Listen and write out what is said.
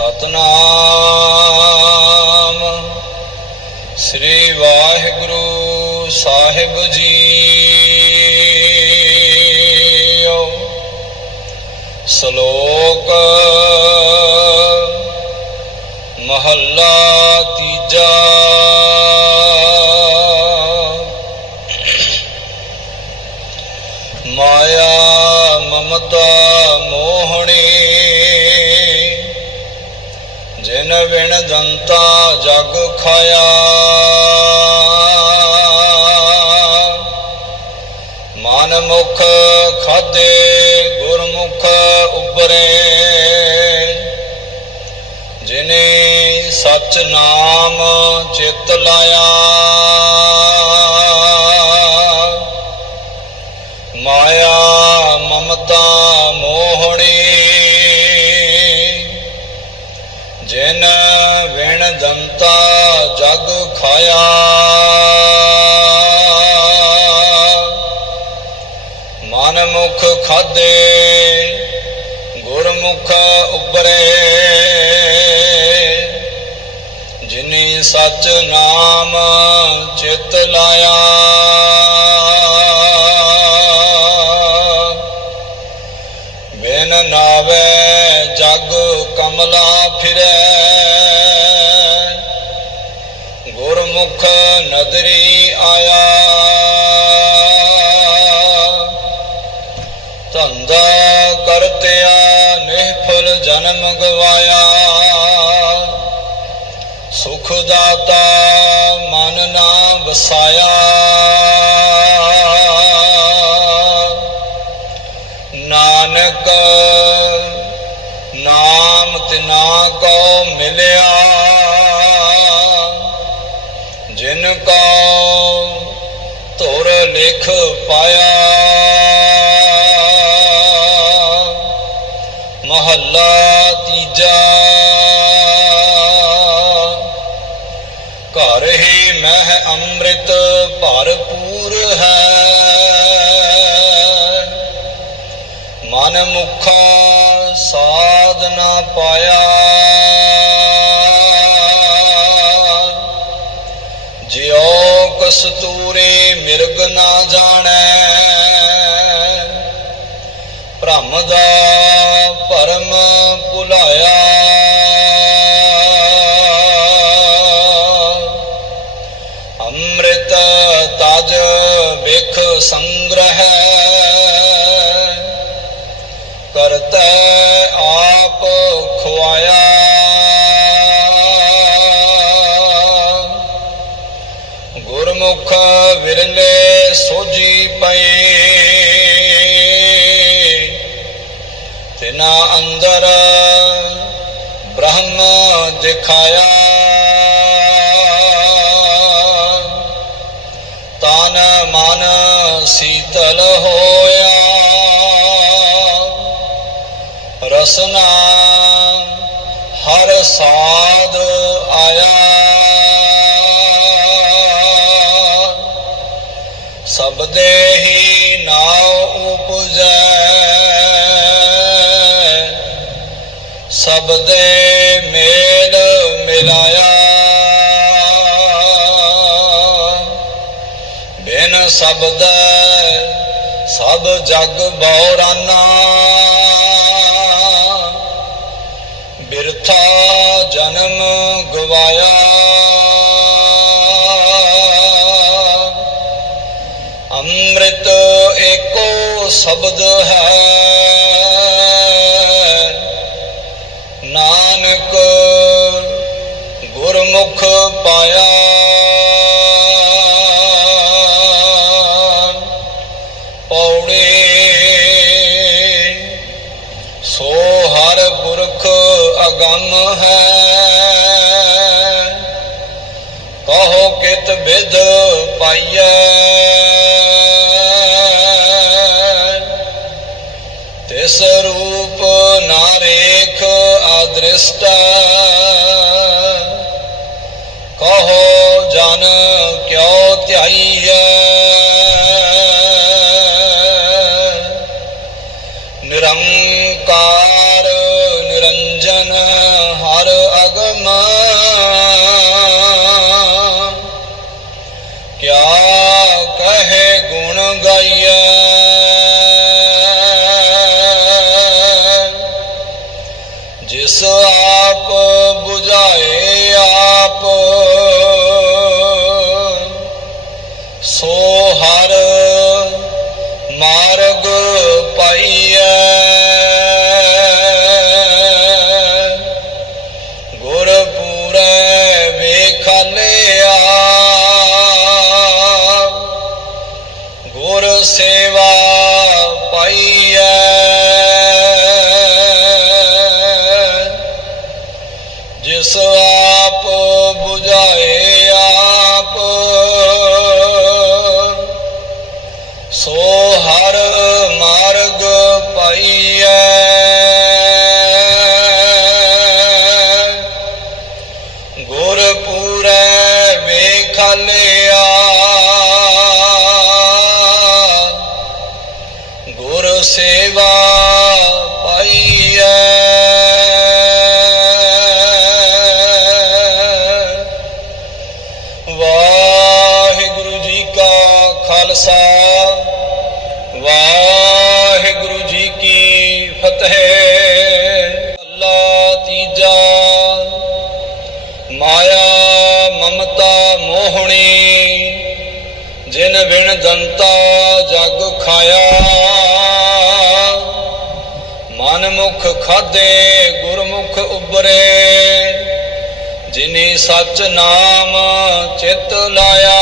ਸਤਨਾਮ। ਸ੍ਰੀ ਵਾਹਿਗੁਰੂ ਸਾਹਿਬ ਜੀਓ। ਸ਼ਲੋਕ ਮਹੱਲਾ ਤੀਜਾ। ਮਾਇਆ ਮਮਤਾ ਮੋਹਣੀ ਵਿਣ ਦੰਤਾ ਜਗ ਖਾਇਆ ਮਨ ਮੁਖ ਖਾਦੇ ਗੁਰਮੁਖ ਉਬਰੇ ਜਿਨੇ ਸਚ ਨਾਮ ਚਿਤ ਲਾਇਆ ਮਾਇਆ ਮਮਤਾ ਖਾਦੇ, ਗੁਰਮੁਖ ਉਬਰੇ ਜਿਨੇ ਸਚ ਨਾਮ ਚਿਤ ਲਾਇਆ, ਬਿਨ ਨਾਵੇ ਜਗ ਕਮਲਾ ਫਿਰੇ। ਗੁਰਮੁਖ ਨਦਰੀ ਆਇਆ ਕਰਤਿਆ ਨਿਹਫਲ ਜਨਮ ਗਵਾਇਆ। ਸੁਖ ਦਾਤਾ ਮਨ ਨਾ ਵਸਾਇਆ। ਨਾਨਕ ਨਾਮ ਤਿਨਾ ਕੋ ਮਿਲਿਆ। ਜਿਨ ਕੋ ਧੁਰ ਲਿਖ ਪਾਇਆ। ਮਹੱਲਾ ਤੀਜਾ। ਘਰ ਹੀ ਮਹਿ ਅੰਮ੍ਰਿਤ ਭਰਪੂਰ ਹੈ। ਮਨ ਮੁਖਾ ਸਾਧ ਨਾ ਪਾਇਆ। ਜਿਉ ਕਸਤੂਰੇ ਮਿਰਗ ਨਾ ਜਾਣ। ਗੁਰਮੁਖ ਵਿਰਲੇ ਸੋਜੀ ਪਏ। ਤਿਨਾ ਅੰਦਰ ਬ੍ਰਹਮ ਦਿਖਾਇਆ। ਤਨ ਮਨ ਸੀਤਲ ਹੋ ਸਬਦੇ ਹੀ ਨਾਉ ਉਪਜੈ ਸਬਦੇ ਮੇਲ ਮਿਲਾਇਆ। ਬਿਨ ਸ਼ਬਦ ਸਭ ਜਗ ਬੌਰਾਨਾ। ਬਿਰਥਾ ਜਨਮ ਗਵਾਇਆ। ਸ਼ਬਦ ਹੈ। ਨਾਨਕ ਗੁਰਮੁਖ ਪਾਇਆ ਕਿਆ ਕਹੇ ਗੁਣ ਗਾਈਐ? So Yeshua. ਵਾਹਿਗੁਰੂ ਜੀ ਕੀ ਫਤਿਹ। ਅੱਲਾ ਤੀਜਾ। ਮਾਇਆ ਮਮਤਾ ਮੋਹਣੀ। ਜਿਨ ਵਿਣ ਦੰਤਾ ਜਗ ਖਾਇਆ। ਮਨ ਮੁਖ ਖਾਦੇ ਗੁਰਮੁਖ ਉਬਰੇ ਜਿਨੇ ਸਚ ਨਾਮ ਚਿਤ ਲਾਇਆ।